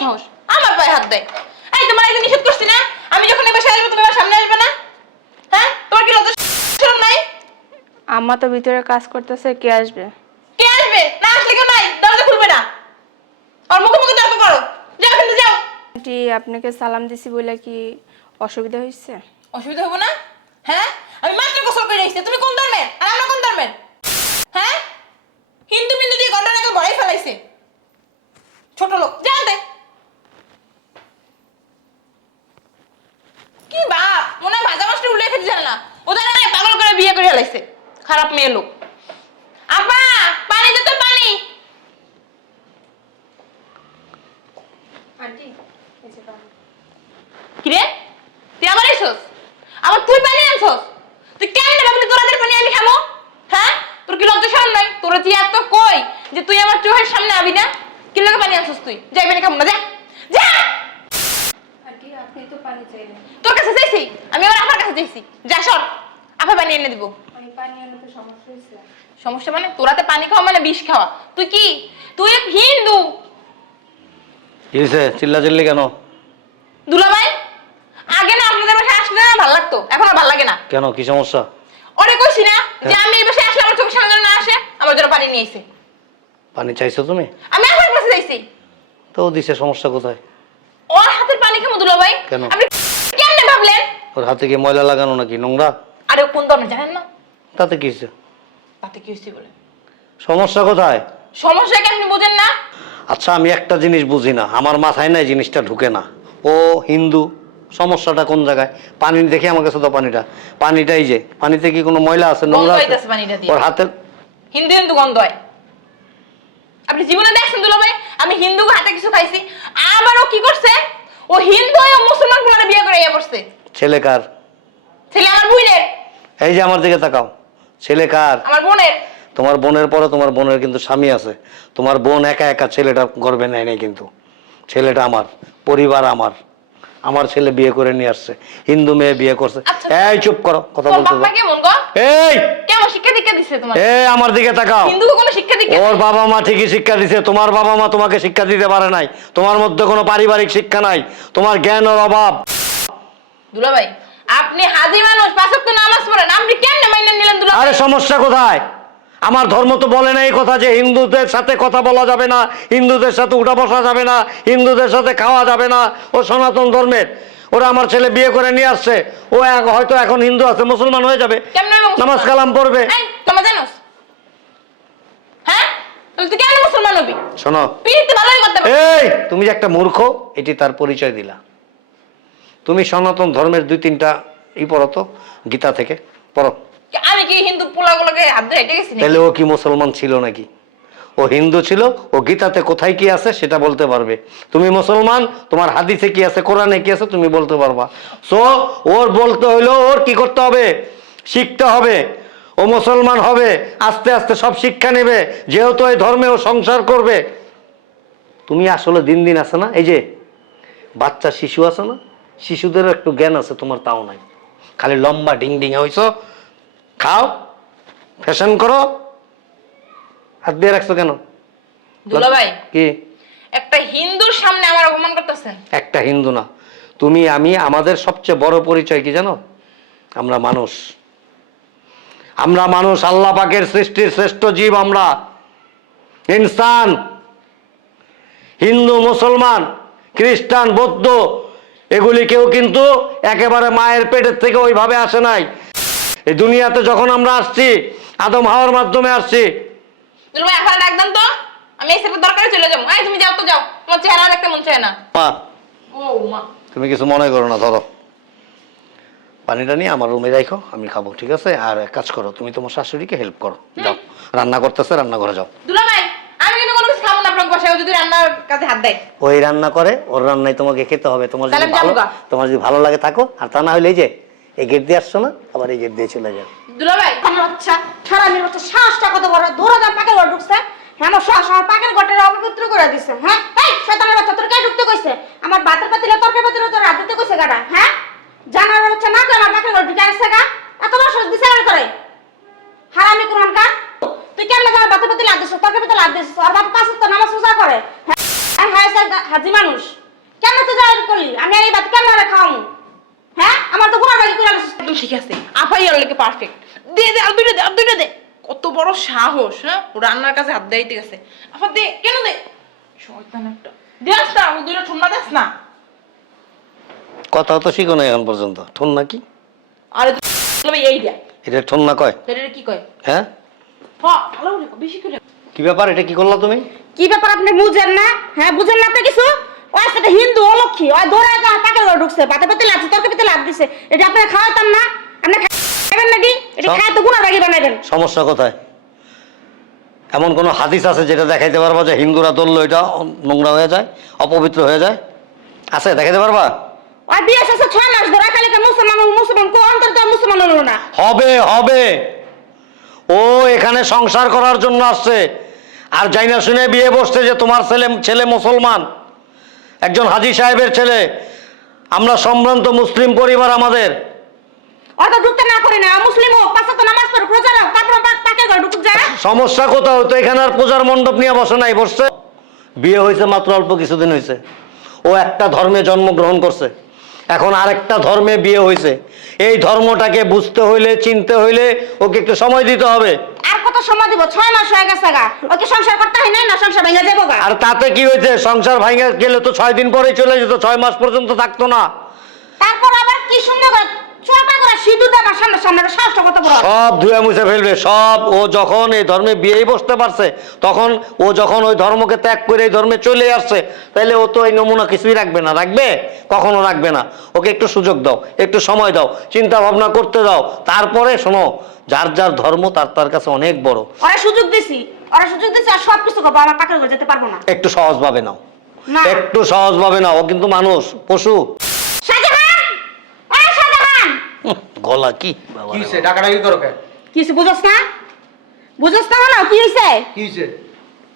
সাহস? আমার পায়ে হাত দেয়। এই তোমার একদিন নিষেধ করছি না? আমি যখন এবার আসব তুমি আমার সামনে আসবে না? হ্যাঁ? তোমার কি লজ্জা শরম নাই? আম্মা তো ভিতরে কাজ করতেছে কে আসবে? কে আসবে? না আসলে কেউ নাই দরজা খুলবে না। আর মুখে মুখে তর্ক করো। যাও কিন্তু যাও। আন্টি আপনাকে সালাম দিছি বলে কি অসুবিধা হয়েছে অসুবিধা হবে না? হ্যাঁ? আমি মাত্র গোসল করে এসেছি তুমি কোন ধর্মের? আর আমরা কোন ধর্মের? হ্যাঁ? হিন্দু মিন্দু দিয়ে ঘন্টাটাকে ভরাই ফেলাইছে। ছোট লোক জানতে কি বাপ মনে হয় ভাজা মাছটা উল্লেখ খেতে জানে না ওদের না পাগল করে বিয়ে করে ফেলাইছে খারাপ মেয়ে লোক। আপা পানি দে তো পানি। আন্টি কিরে? তুই আবার এসোস আবার তুই পানি আনছস? তুই কেমনে ভাবলি তোরাদের পানি আমি খামো হ্যাঁ? তোর কি লজ্জা শরম নাই? তোর যে এত কই যে তুই আমার চোখের সামনে আবি না? কি লাগে পানি আনছস তুই? যাই পানি খাব না যা। যা! আন্টি আপনি তো পানি চাইলেন। তোর কাছে চাইছি আমি আবার আমার কাছে চাইছি যা সর। আপা পানি এনে দিব। সমস্যা হয়েছে সমস্যা মানে তোরাতে পানি খাওয়া মানে বিষ খাওয়া। তুই কি? তুই এক হিন্দু। কি হয়েছে চিল্লা চিল্লি কেন? দুলাভাই আগে না আপনাদের বাসায় আসলে না ভালো লাগতো এখন আর ভালো লাগে না। কেন? কি সমস্যা? ওরে কইছি না যে আমি এই বাসায় আসলে আমার চোখের সামনে যেন না আসে আমার জন্য পানি নিয়ে পানি চাইছো তুমি? আমি আমার কাছে যাইছি তো দিছে সমস্যা কোথায়? ওর হাতের পানি খামো দুলো ভাই কেন? আপনি কেমনে ভাবলেন? ওর হাতে কি ময়লা লাগানো নাকি? নোংরা? আরে কোন ধরনের জানেন না? তাতে কি হয়েছে? তাতে কি হয়েছে বলে সমস্যা কোথায়? সমস্যা কি আপনি বোঝেন না? আচ্ছা আমি একটা জিনিস বুঝি না। আমার মাথায় না এই জিনিসটা ঢুকে না। ও হিন্দু সমস্যাটা কোন জায়গায়? পানি দেখে আমার কাছে তো পানিটা। পানিটাই যে পানিতে কি কোনো ময়লা আছে নোংরা আছে। ওর হাতে হিন্দু হিন্দু গন্ধ হয়। আপনি জীবনে দেখছেন দুলো ভাই আমি হিন্দু হাতে কিছু খাইছি। আবারও কি করছে? ও হিন্দু হয়ে ও মুসলমান গুলারে বিয়ে করে ইয়ে করছে ছেলে কার? ছেলে আমার বোনের এই যে আমার দিকে তাকাও। ছেলে কার? আমার বোনের। তোমার বোনের পরে তোমার বোনের কিন্তু স্বামী আছে। তোমার বোন একা একা ছেলেটা গর্বে নেয় নাই কিন্তু। ছেলেটা আমার পরিবার আমার। আমার ছেলে বিয়ে করে নিয়ে আসছে। হিন্দু মেয়ে বিয়ে করছে। আচ্ছা। এই চুপ করো কথা বলতে এই! কেমন শিক্ষা দীক্ষা তোমার? এই আমার দিকে তাকাও। হিন্দুকে কোনো শিক্ষা দীক্ষা ওর বাবা মা ঠিকই শিক্ষা দিছে। তোমার বাবা মা তোমাকে শিক্ষা দিতে পারে নাই। তোমার মধ্যে কোনো পারিবারিক শিক্ষা নাই। তোমার জ্ঞান ওর অভাব। দুলা ভাই আপনি হাজি মানুষ পাঁচ ওয়াক্ত নামাজ পড়েন আপনি কেমনে মাইনে নিলেন দুলা আরে সমস্যা কোথায়? আমার ধর্ম তো বলে না এই কথা যে হিন্দুদের সাথে কথা বলা যাবে না হিন্দুদের সাথে উঠা বসা যাবে না হিন্দুদের সাথে খাওয়া যাবে না ও সনাতন ধর্মের। ওরা আমার ছেলে বিয়ে করে নিয়ে আসছে ও হয়তো এখন হিন্দু আছে মুসলমান হয়ে যাবে? নামাজ কালাম পড়বে। হ্যাঁ? কেন শোনো। এই তুমি যে একটা মূর্খ এটি তার পরিচয় দিলা। তুমি সনাতন ধর্মের দুই তিনটা ই পড়ো তো গীতা থেকে পড়ো। আমি কি হিন্দু পোলাগুলোকে হাত ধরে হেঁটে গেছি তাহলে ও কি মুসলমান ছিল নাকি? ও হিন্দু ছিল ও গীতাতে কোথায় কি আছে সেটা বলতে পারবে। তুমি মুসলমান তোমার হাদিসে কি আছে কোরআনে কি আছে তুমি বলতে পারবা। সো ওর বলতে হইল ওর কি করতে হবে? শিখতে হবে। ও মুসলমান হবে আস্তে আস্তে সব শিক্ষা নেবে যেহেতু এই ধর্মে ও সংসার করবে। তুমি আসলে দিন দিন আছে না? এই যে বাচ্চা শিশু আছে না? শিশুদের একটু জ্ঞান আছে তোমার তাও নাই। খালি লম্বা ডিং ডিং হইছো খাও ফ্যাশন করো হাত দিয়ে রাখছো কেন? দুলা ভাই কি? একটা হিন্দুর সামনে আমার অপমান করতেছেন। একটা হিন্দু না। তুমি আমি আমাদের সবচেয়ে বড় পরিচয় কি জানো? আমরা মানুষ। আমরা মানুষ আল্লাহ পাকের সৃষ্টির শ্রেষ্ঠ জীব আমরা। ইনসান হিন্দু মুসলমান খ্রিস্টান বৌদ্ধ এগুলি কেউ কিন্তু একেবারে মায়ের পেটের থেকে ওইভাবে আসে নাই। এই দুনিয়াতে যখন আমরা আসছি আদম হাওয়ার মাধ্যমে আসছি। এখন ডাক তো? আমি এই দরকারে চলে যাব। এই তুমি যাও তো যাও। তোমার চেহারা দেখতে মন চায় না। মা ও মা। তুমি কিছু মনে করো না ধরো। পানিটা নিয়ে আমার রুমে রাখো আমি খাব ঠিক আছে? আর এক কাজ করো তুমি তোমার শাশুড়িকে হেল্প করো। যাও। রান্না করতেছে রান্নাঘরে যাও। দুলা ভাই আমি কিন্তু কোনো আপনার বাসায় যদি রান্নার কাছে হাত দেয়? ওই রান্না করে ওর রান্নায় তোমাকে খেতে হবে। তোমার যদি ভালো তোমার যদি ভালো লাগে থাকো আর তা না হলে এই যে এই গেট দিয়ে আসছো না আবার এই গেট দিয়ে চলে যাও। দুলা ভাই আমার বাচ্চা শ্বাসটা কত বড়। দাম ঢুকছে। হ্যাঁ আমার শ্বাস আমার পাকের ঘরটা অপবিত্র করে দিছে। হ্যাঁ এই শয়তানের বাচ্চা তোর কে ঢুকতে কইছে। আমার বাতের পাতিলে তরকারি পাতিলে তোর রাত দিতে কইছে গাড়া হ্যাঁ? জানার বাচ্চা না তো আমার পাকের ঢুকে আসছে গা। এত বড় সাহস দিছে আমার করে হারামি কা হাত দিছিস আর বাপ পাঁচ তো নামাজ পূজা করে। হ্যাঁ আমি হাজি হাজি মানুষ। কেন তো যাই করলি? আমি এই বাত কেন আর খাওয়ামু? হ্যাঁ আমার তো কোনো বাকি করে একদম ঠিক আছে। আফাই আর লেগে পারফেক্ট দে দে আর দুইটা দে আর দুইটা দে। কত বড় সাহস হ্যাঁ? রান্নার কাছে হাত দেয় গেছে। আফা দে কেন দে? শয়তান একটা। দেস না ও দুইটা ঠুন্না দেস না? কথা তো শিখো না এখন পর্যন্ত। ঠোন নাকি আরে তুই এই দিয়া এটা ঠোন না কয়? এটা কি কয়? হ্যাঁ? হ ভালো বেশি করে কি ব্যাপার? এটা কি করলা তুমি? কি ব্যাপার আপনি বুঝেন না? হ্যাঁ বুঝেন না তো কিছু? ওই সেটা হিন্দু অলক্ষী ওই ধরে যা ধরে ঢুকছে বাতে পাতে লাগছে তর্কে পাতে লাভ দিছে। এটা আপনারা খাওয়াতাম না? আপনি খাবেন নাকি? এটা খায় তো গুণা বাকি বানাবেন সমস্যা কোথায়? এমন কোনো হাদিস আছে যেটা দেখাইতে পারবা যে হিন্দুরা ধরলো এটা নোংরা হয়ে যায় অপবিত্র হয়ে যায়? আছে দেখাইতে পারবা? ওই বিয়ে শেষে ছয় মাস ধরে খালি কা মুসলমান মুসলমান কো অন্তর তো মুসলমান হলো না। হবে হবে। ও এখানে সংসার করার জন্য আসছে। আর যাইনা শুনে বিয়ে বসছে যে তোমার ছেলে ছেলে মুসলমান। একজন হাজি সাহেবের ছেলে। আমরা সম্ভ্রান্ত মুসলিম পরিবার আমাদের। অত ঢুকতে না করি না। মুসলিম হোক পাঁচ তো নামাজ পড়ো রোজা রাখো তারপর পাকে ঘর ঢুকুক যায় সমস্যা কোথাও? তো এখানে আর পূজার মণ্ডপ নিয়ে বসে নাই বসছে। বিয়ে হয়েছে মাত্র অল্প কিছুদিন হয়েছে। ও একটা ধর্মে জন্মগ্রহণ করছে। এখন আরেকটা ধর্মে বিয়ে হয়েছে। এই ধর্মটাকে বুঝতে হইলে চিনতে হইলে ওকে একটু সময় দিতে হবে। সময় দিব ছয় মাস হয়ে গেছে গা। ওকে সংসার করতে হয় নাই না সংসার ভেঙে যাব গা? আর তাতে কি হয়েছে? সংসার ভাঙে গেলে তো ছয় দিন পরেই চলে যেত ছয় মাস পর্যন্ত থাকতো না। তারপর আবার কি সুন্দর সব ধুয়ে মুছে ফেলবে সব ও যখন এই ধর্মে বিয়েই বসতে পারছে তখন ও যখন ওই ধর্মকে ত্যাগ করে এই ধর্মে চলে আসছে তাহলে ও তো এই নমুনা কিছুই রাখবে না রাখবে? কখনো রাখবে না। ওকে একটু সুযোগ দাও একটু সময় দাও চিন্তা ভাবনা করতে দাও। তারপরে শোনো যার যার ধর্ম তার তার কাছে অনেক বড়। সুযোগ দিছি ওরা সুযোগ দিছি আর সব কিছু করব আমার পাকের যেতে পারব না। একটু সহজভাবে নাও। একটু সহজভাবে নাও ও কিন্তু মানুষ পশু। গলা কি? বাবা কি রে হইছে? ডাকাডাকি করো কে? কিছু বুঝছ না? বুঝছ না না কি হইছে?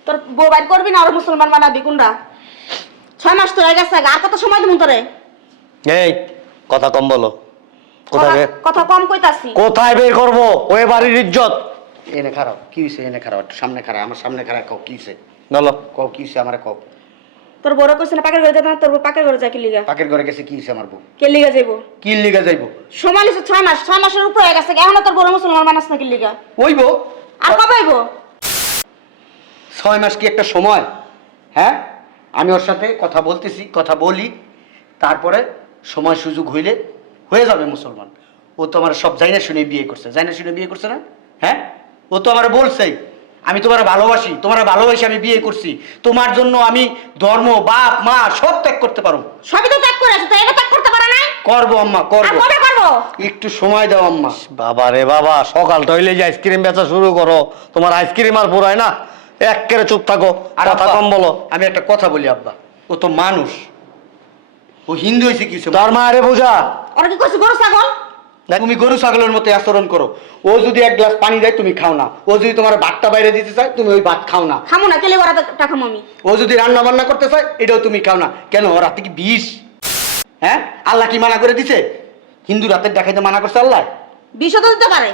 তোর বউ বাইর করবি না? আর মুসলমান বানাবি কোনটা ছয় মাস তো হয়ে গেছে আর কত সময় দিব তোরে। এই কথা কম বলো। কোথায় কথা- কম কইতাছি। কোথায় বের করব? ওই বাড়ির ইজ্জত। এনে খারাপ কি হইছে? এনে খারাপ একটু সামনে খারাপ আমার সামনে খারাপ কও কি হইছে? বলো। কও কি হইছে? আমার কও। তোর বড় কইছে না পাকের ঘরে যেতে না তোর বউ পাকের ঘরে যায় কি লিগা? পাকের ঘরে গেছে কি হইছে আমার বউ? কে লিগা যাইবো? কি লিগা যাইবো? সময় লিছে ছয় মাস ছয় মাসের উপরে হয়ে গেছে এখনও তোর বড় মুসলমান বানাস না কি লিগা? ওইবো আর কবে হইবো? ছয় মাস কি একটা সময়? হ্যাঁ? আমি ওর সাথে কথা বলতেছি কথা বলি তারপরে সময় সুযোগ হইলে হয়ে যাবে মুসলমান। ও তো আমার সব জাইনা শুনে বিয়ে করছে। জাইনা শুনে বিয়ে করছে না? হ্যাঁ? ও তো আমার বলছেই। আমি তোমার ভালোবাসি তোমার ভালোবাসি আমি বিয়ে করছি। তোমার জন্য আমি ধর্ম বাপ মা সব ত্যাগ করতে পারো। সবই তো ত্যাগ করে আছে তো এটা ত্যাগ করতে পারে নাই? করব আম্মা আর করব কবে করব? একটু সময় দাও আম্মা। বাবা রে বাবা সকাল হইলে যে আইসক্রিম বেচা শুরু করো। তোমার আইসক্রিম আর পুরায় না একেবারে চুপ থাকো আর কথা কম বলো। আমি একটা কথা বলি আব্বা ও তো মানুষ ও হিন্দু হয়েছে কিছু। তোর মা রে বুঝা ওরা কি কইছে গরু ছাগল? তুমি গরু ছাগলের মতো আচরণ করো। ও যদি এক গ্লাস পানি দেয় তুমি খাও না। ও যদি তোমার ভাতটা বাইরে দিতে চায় তুমি ওই ভাত খাও না। খামো না কেলে করা টাকা মামি ও যদি রান্না বান্না করতে চায় এটাও তুমি খাও না। কেন ওর রাতে কি বিষ? হ্যাঁ? আল্লাহ কি মানা করে দিছে? হিন্দু রাতের দেখাইতে মানা করছে আল্লাহ? বিষ তো দিতে পারে।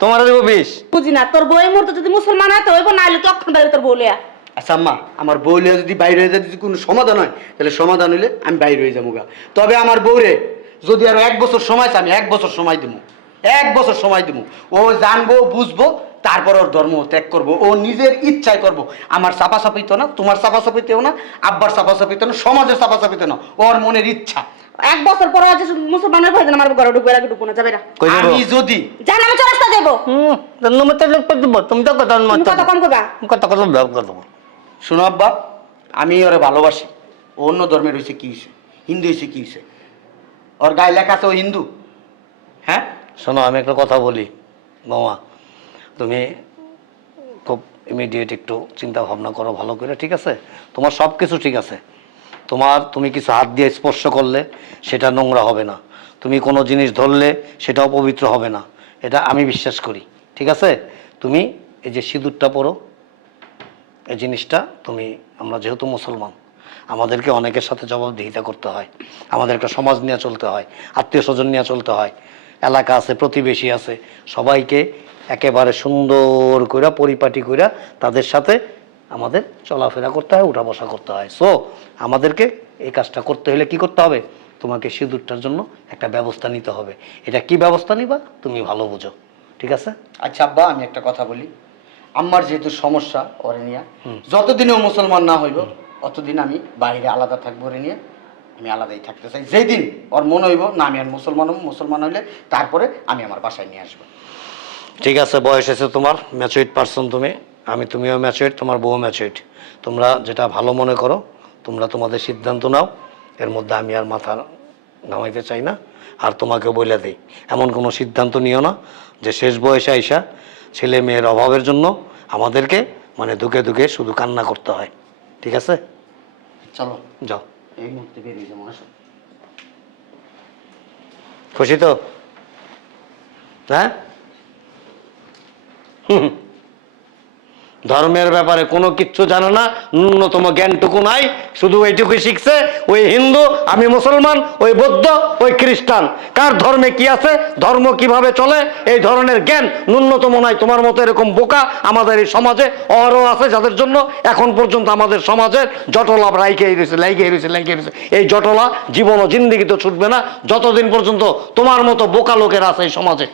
তোমার দেবো বিষ। বুঝি না তোর বউয়ের মুহূর্তে যদি মুসলমান হয় তো হইব না হলে তখন বাইরে তোর বউ লিয়া আচ্ছা আম্মা আমার বউলে যদি বাইরে হয়ে যায় যদি কোনো সমাধান হয় তাহলে সমাধান হইলে আমি বাইরে হয়ে যাব গা। তবে আমার বউরে যদি আরও এক বছর সময় চাই আমি এক বছর সময় দিব এক বছর সময় দিব ও জানব বুঝব তারপর ওর ধর্ম ত্যাগ করব। ও নিজের ইচ্ছায় করব। আমার চাপা চাপিত না তোমার চাপা চাপিতেও না আব্বার চাপা চাপিত না সমাজের চাপা চাপিত না ওর মনের ইচ্ছা। এক বছর পর আছে মুসলমানের ভয় আমার ঘরে ঢুকবে আগে ঢুকবো না যাবে না। আমি যদি জান আমি চরাস্তা দেবো। হুম, তো লোক দেবো, তুমি তো কথা তুমি কথা কম করবা। কথা কথা ব্যবহার দেবো শোনো আব্বা আমি ওরে ভালোবাসি। অন্য ধর্মের হয়েছে কি হিন্দু হয়েছে কি হয়েছে ওর গায়ে লেখা ও হিন্দু। হ্যাঁ? শোনো, আমি একটা কথা বলি, মামা। তুমি খুব ইমিডিয়েট একটু চিন্তা ভাবনা করো, ভালো করে, ঠিক আছে? তোমার সব কিছু ঠিক আছে। তোমার, তুমি কিছু হাত দিয়ে স্পর্শ করলে সেটা নোংরা হবে না। তুমি কোনো জিনিস ধরলে সেটাও পবিত্র হবে না। এটা আমি বিশ্বাস করি, ঠিক আছে? তুমি এই যে সিঁদুরটা পরো, এই জিনিসটা তুমি, আমরা যেহেতু মুসলমান আমাদেরকে অনেকের সাথে জবাবদিহিতা করতে হয়। আমাদের একটা সমাজ নিয়ে চলতে হয় আত্মীয় স্বজন নিয়ে চলতে হয়। এলাকা আছে প্রতিবেশী আছে সবাইকে একেবারে সুন্দর কইরা পরিপাটি কইরা তাদের সাথে আমাদের চলাফেরা করতে হয় উঠা বসা করতে হয়। সো আমাদেরকে এই কাজটা করতে হলে কি করতে হবে? তোমাকে সিঁদুরটার জন্য একটা ব্যবস্থা নিতে হবে। এটা কি ব্যবস্থা নিবা? তুমি ভালো বুঝো। ঠিক আছে? আচ্ছা আব্বা আমি একটা কথা বলি। আমার যেহেতু সমস্যা ওরে নিয়ে। যতদিন মুসলমান না হইব অতদিন আমি বাইরে আলাদা থাকব ওরে নিয়ে, আমি আলাদাই থাকতে চাই। যেই দিন ওর মনে হইব, না আমি আর মুসলমান হব, মুসলমান হইলে তারপরে আমি আমার বাসায় নিয়ে আসব। ঠিক আছে, বয়স এসে তোমার ম্যাচুইড পার্সন তুমি। আমি তুমিও ম্যাচুইড তোমার বউ ম্যাচুইড তোমরা যেটা ভালো মনে করো, তোমরা তোমাদের সিদ্ধান্ত নাও। এর মধ্যে আমি আর মাথা নামাইতে চাই না, আর তোমাকে বলে দিই। এমন কোনো সিদ্ধান্ত নিও না যে শেষ বয়সে আইসা ছেলে মেয়ের অভাবের জন্য আমাদেরকে মানে দুঃখে দুঃখে শুধু কান্না করতে হয়। ঠিক আছে? চলো। যাও। এই মুহূর্তে বেরিয়ে যাব আসো। খুশি তো? হ্যাঁ? হুম। ধর্মের ব্যাপারে কোনো কিচ্ছু জানে না, ন্যূনতম জ্ঞানটুকু নাই, শুধু এইটুকুই শিখছে, ওই হিন্দু, আমি মুসলমান, ওই বৌদ্ধ, ওই খ্রিস্টান। কার ধর্মে কি আছে, ধর্ম কীভাবে চলে, এই ধরনের জ্ঞান ন্যূনতম নাই। তোমার মতো এরকম বোকা আমাদের এই সমাজে অহরহ আছে যাদের জন্য এখন পর্যন্ত আমাদের সমাজের জটলা রাইকে রয়েছে লাইকে রয়েছে লাইকে রয়েছে এই জটলা জীবন ও জিন্দিগি তো ছুটবে না। যতদিন পর্যন্ত তোমার মতো বোকা লোকের আছে এই সমাজে